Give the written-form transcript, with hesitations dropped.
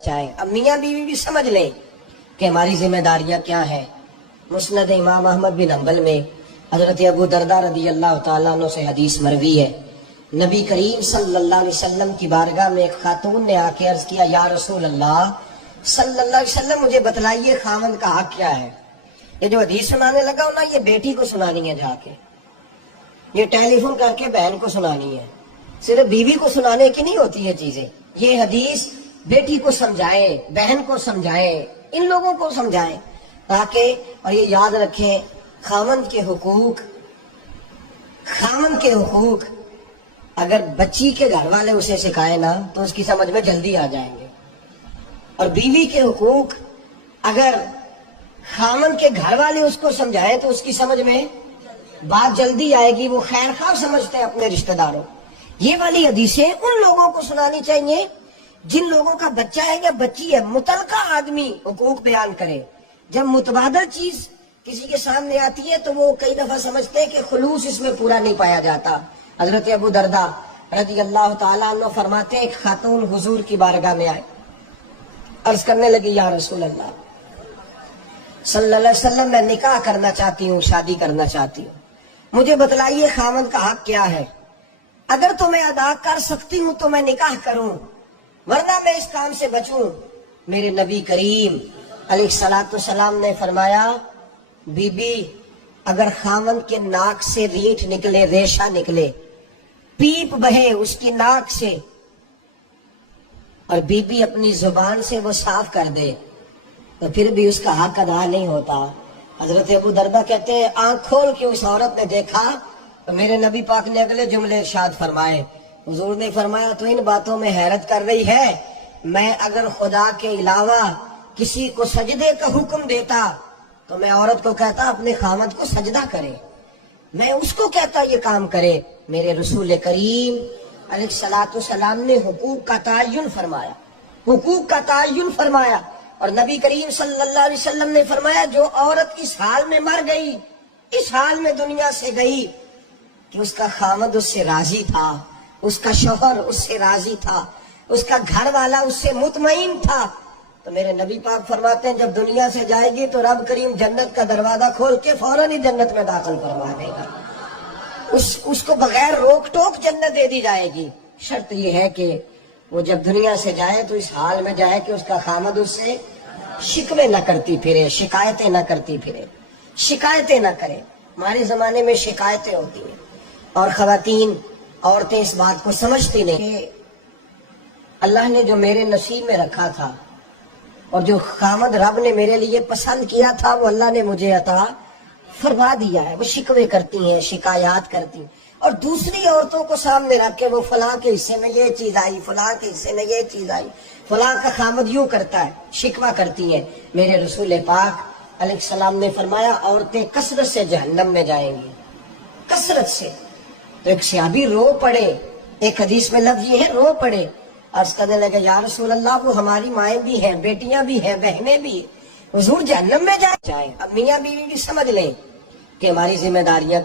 چاہیں اب میاں بیوی بھی سمجھ لیں کہ ہماری ذمہ داریاں کیا ہیں۔ مسند امام احمد بن حنبل میں حضرت ابو درداء رضی اللہ تعالیٰ عنہ سے حدیث مروی ہے، نبی کریم صلی اللہ علیہ وسلم کی بارگاہ میں ایک خاتون نے آ کے عرض کیا، یا رسول اللہ صلی اللہ علیہ وسلم مجھے بتلائیے خاوند کا حق کیا ہے۔ یہ جو حدیث سنانے لگا ہوں نا، یہ بیٹی کو سنانی ہے جا کے، یہ ٹیلی فون کر کے بہن کو سنانی ہے، صرف بیوی کو سنانے کی نہیں ہوتی یہ چیزیں۔ یہ حدیث بیٹی کو سمجھائیں، بہن کو سمجھائیں، ان لوگوں کو سمجھائیں تاکہ، اور یہ یاد رکھیں خاوند کے حقوق اگر بچی کے گھر والے اسے سکھائیں نا تو اس کی سمجھ میں جلدی آ جائیں گے، اور بیوی کے حقوق اگر خاوند کے گھر والے اس کو سمجھائیں تو اس کی سمجھ میں بات جلدی آئے گی۔ وہ خیر خواہ سمجھتے ہیں اپنے رشتہ داروں۔ یہ والی حدیثیں ان لوگوں کو سنانی چاہیے جن لوگوں کا بچہ ہے یا بچی ہے، متعلقہ آدمی حقوق بیان کرے۔ جب متبادل چیز کسی کے سامنے آتی ہے تو وہ کئی دفعہ سمجھتے ہیں کہ خلوص اس میں پورا نہیں پایا جاتا۔ حضرت ابو درداء رضی اللہ تعالیٰ عنہ فرماتے ہیں، ایک خاتون حضور کی بارگاہ میں آئے، عرض کرنے لگی، یا رسول اللہ صلی اللہ علیہ وسلم میں نکاح کرنا چاہتی ہوں، شادی کرنا چاہتی ہوں، مجھے بتلائیے خاوند کا حق کیا ہے؟ اگر تو میں ادا کر سکتی ہوں تو میں نکاح کروں، ورنہ میں اس کام سے بچوں۔ میرے نبی کریم علیہ السلام نے فرمایا، بی بی اگر خاوند کے ناک سے ریٹھ نکلے، ریشہ نکلے، پیپ بہے اس کی ناک سے، اور بی بی اپنی زبان سے وہ صاف کر دے تو پھر بھی اس کا حق ادا نہیں ہوتا۔ حضرت ابو درداء کہتے ہیں، آنکھ کھول کے اس عورت نے دیکھا تو میرے نبی پاک نے اگلے جملے ارشاد فرمائے، حضور نے فرمایا، تو ان باتوں میں حیرت کر رہی ہے، میں اگر خدا کے علاوہ کسی کو سجدے کا حکم دیتا تو میں عورت کو کہتا اپنے خاوند کو سجدہ کرے، میں اس کو کہتا یہ کام کرے۔ میرے رسول کریم علیہ السلام نے حقوق کا تعین فرمایا، اور نبی کریم صلی اللہ علیہ وسلم نے فرمایا، جو عورت اس حال میں مر گئی، اس حال میں دنیا سے گئی کہ اس کا خاوند اس سے راضی تھا، اس کا شوہر اس سے راضی تھا، اس کا گھر والا اس سے مطمئن تھا، تو میرے نبی پاک فرماتے ہیں جب دنیا سے جائے گی تو رب کریم جنت کا دروازہ کھول کے فوراً ہی جنت میں داخل فرما دے گا، اس کو بغیر روک ٹوک جنت دے دی جائے گی۔ شرط یہ ہے کہ وہ جب دنیا سے جائے تو اس حال میں جائے کہ اس کا خاوند اس سے شکوے نہ کرتی پھرے، شکایتیں نہ کرتی پھرے، شکایتیں نہ کرے۔ ہمارے زمانے میں شکایتیں ہوتی ہیں، اور عورتیں اس بات کو سمجھتی نہیں کہ اللہ نے جو میرے نصیب میں رکھا تھا اور جو خاوند رب نے میرے لیے پسند کیا تھا وہ اللہ نے مجھے عطا فرما دیا ہے۔ وہ شکوے کرتی ہیں، شکایات کرتی ہیں، اور دوسری عورتوں کو سامنے رکھ کے وہ فلاں کے حصے میں یہ چیز آئی، فلاں کے حصے میں یہ چیز آئی، فلاں کا خاوند یوں کرتا ہے، شکوہ کرتی ہیں۔ میرے رسول پاک علیہ السلام نے فرمایا، عورتیں کثرت سے جہنم میں جائیں گی، کثرت سے۔ تو ایک صحابی رو پڑے، ایک حدیث میں لفظ یہ ہے رو پڑے، عرض کرنے لگے، یا رسول اللہ وہ ہماری مائیں بھی ہیں، بیٹیاں بھی ہیں، بہنیں بھی ہیں، حضور جہنم میں جائیں۔ اب میاں بیوی بھی سمجھ لیں کہ ہماری ذمہ داریاں